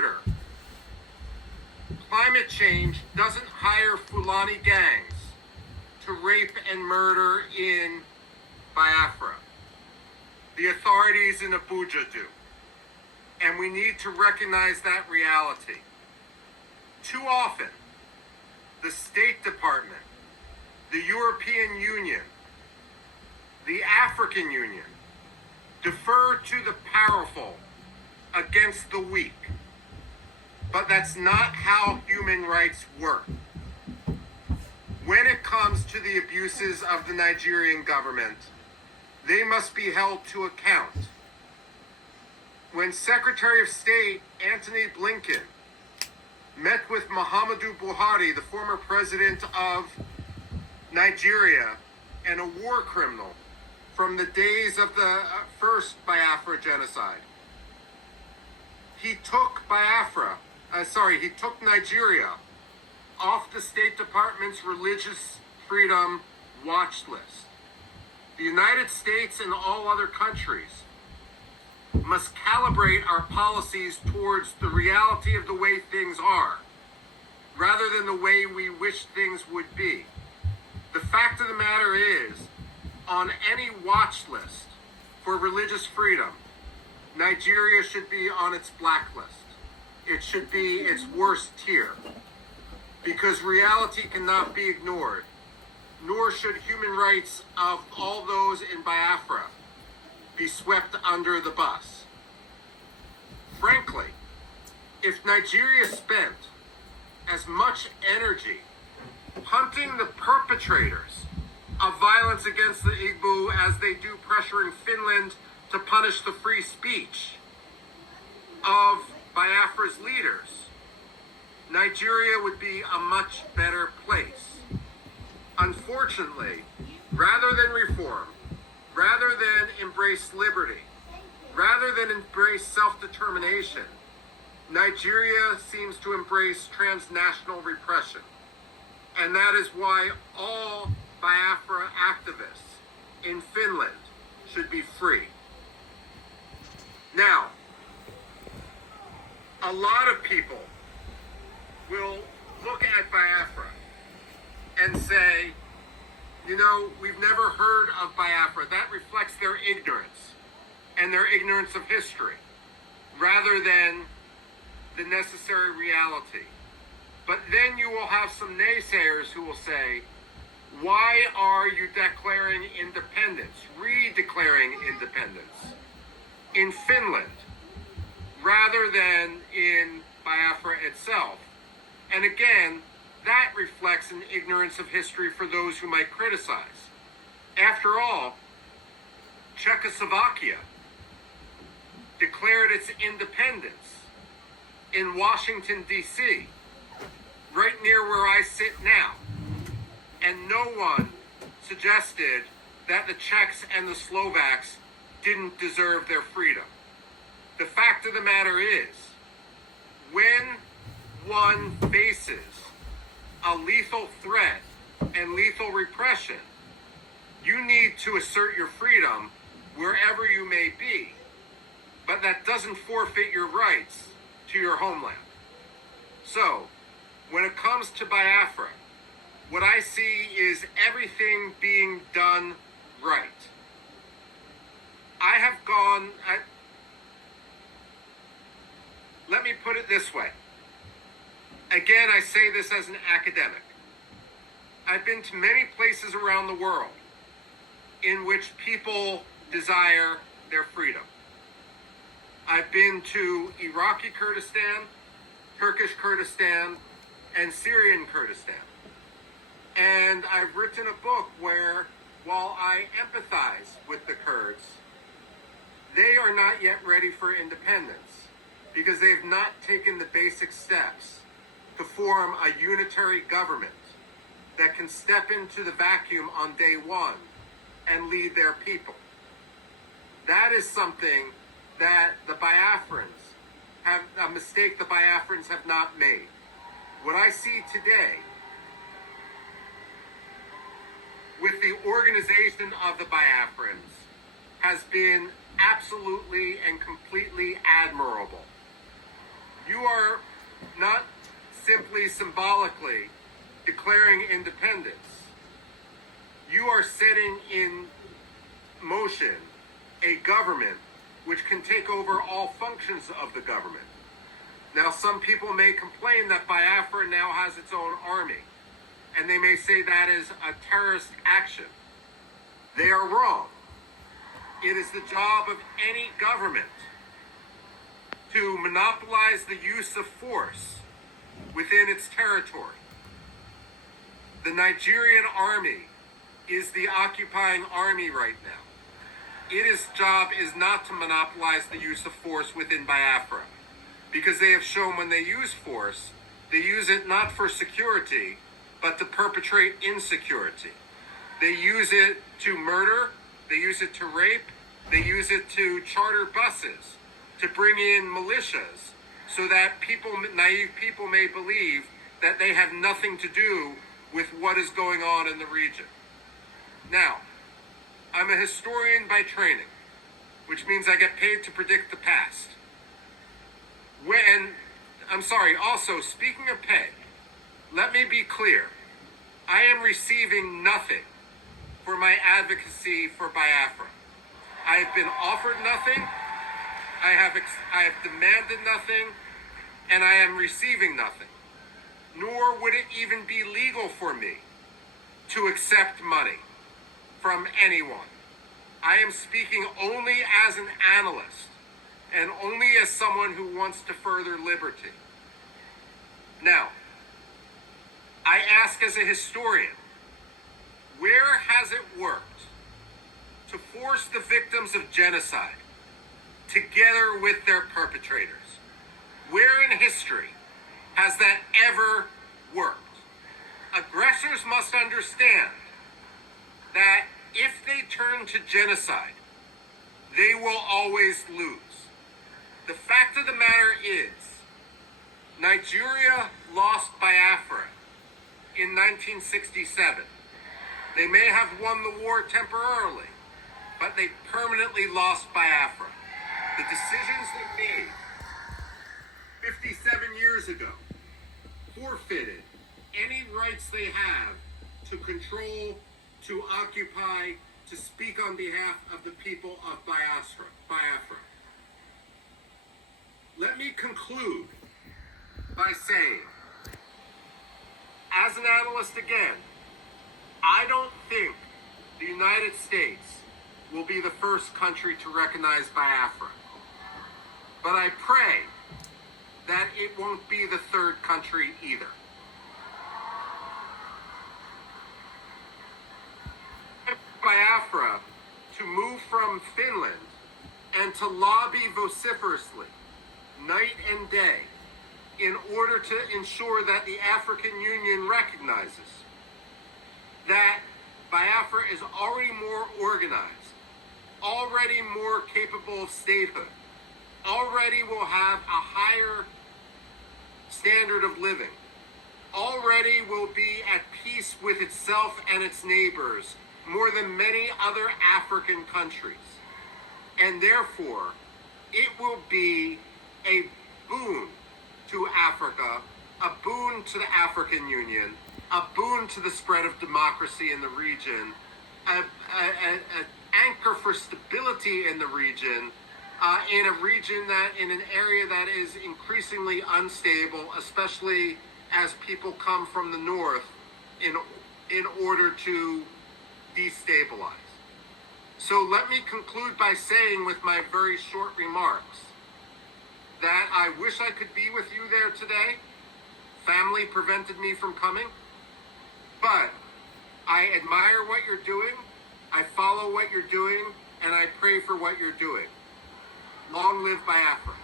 murder. Climate change doesn't hire Fulani gangs to rape and murder in Biafra. The authorities in Abuja do. And we need to recognize that reality. Too often, the State Department, the European Union, the African Union defer to the powerful against the weak. But that's not how human rights work. When it comes to the abuses of the Nigerian government, they must be held to account. When Secretary of State Antony Blinken met with Muhammadu Buhari, the former president of Nigeria and a war criminal from the days of the first Biafra genocide, he took Nigeria off the State Department's religious freedom watch list. The United States and all other countries must calibrate our policies towards the reality of the way things are, rather than the way we wish things would be. The fact of the matter is, on any watch list for religious freedom, Nigeria should be on its blacklist. It should be its worst tier, because reality cannot be ignored, nor should human rights of all those in Biafra be swept under the bus. Frankly, if Nigeria spent as much energy hunting the perpetrators of violence against the Igbo as they do pressuring Finland to punish the free speech of Biafra's leaders, Nigeria would be a much better place. Unfortunately, rather than reform, rather than embrace liberty, rather than embrace self-determination, Nigeria seems to embrace transnational repression. And that is why all Biafra activists in Finland should be free. Now, a lot of people will look at Biafra and say, you know, we've never heard of Biafra. That reflects their ignorance and their ignorance of history, rather than the necessary reality. But then you will have some naysayers who will say, why are you declaring independence, redeclaring independence in Finland, rather than in Biafra itself? And again, that reflects an ignorance of history for those who might criticize. After all, Czechoslovakia declared its independence in Washington, D.C., right near where I sit now. And no one suggested that the Czechs and the Slovaks didn't deserve their freedom. The fact of the matter is, when one faces a lethal threat and lethal repression, you need to assert your freedom wherever you may be. But that doesn't forfeit your rights to your homeland. So, when it comes to Biafra, what I see is everything being done right. Let me put it this way. Again, I say this as an academic. I've been to many places around the world in which people desire their freedom. I've been to Iraqi Kurdistan, Turkish Kurdistan, and Syrian Kurdistan. And I've written a book where, while I empathize with the Kurds, they are not yet ready for independence because they have not taken the basic steps to form a unitary government that can step into the vacuum on day one and lead their people. That is something that the Biafrans have, a mistake the Biafrans have not made. What I see today with the organization of the Biafrans has been absolutely and completely admirable. You are not simply symbolically declaring independence. You are setting in motion a government which can take over all functions of the government. Now, some people may complain that Biafra now has its own army, and they may say that is a terrorist action. They are wrong. It is the job of any government to monopolize the use of force within its territory. The Nigerian army is the occupying army right now. Its job is not to monopolize the use of force within Biafra, because they have shown when they use force, they use it not for security, but to perpetrate insecurity. They use it to murder, they use it to rape, they use it to charter buses, to bring in militias, so that people, naive people, may believe that they have nothing to do with what is going on in the region. Now, I'm a historian by training, which means I get paid to predict the past. Also, speaking of pay, let me be clear. I am receiving nothing for my advocacy for Biafra. I have been offered nothing, I have demanded nothing, and I am receiving nothing. Nor would it even be legal for me to accept money from anyone. I am speaking only as an analyst and only as someone who wants to further liberty. Now, I ask as a historian, where has it worked to force the victims of genocide together with their perpetrators? Where in history has that ever worked? Aggressors must understand that if they turn to genocide, they will always lose. The fact of the matter is, Nigeria lost Biafra in 1967. They may have won the war temporarily, but they permanently lost Biafra. The decisions they made 57 years ago forfeited any rights they have to control, to occupy, to speak on behalf of the people of Biafra. Let me conclude by saying, as an analyst again, I don't think the United States will be the first country to recognize Biafra. But I pray that it won't be the third country either. Biafra to move from Finland and to lobby vociferously, night and day, in order to ensure that the African Union recognizes that Biafra is already more organized, already more capable of statehood, already will have a higher standard of living, already will be at peace with itself and its neighbors more than many other African countries. And therefore, it will be a boon to Africa, a boon to the African Union, a boon to the spread of democracy in the region, an anchor for stability in the region, in an area that is increasingly unstable, especially as people come from the north in order to destabilize. So let me conclude by saying, with my very short remarks, that I wish I could be with you there today. Family prevented me from coming. But I admire what you're doing, I follow what you're doing, and I pray for what you're doing. Long live Biafra.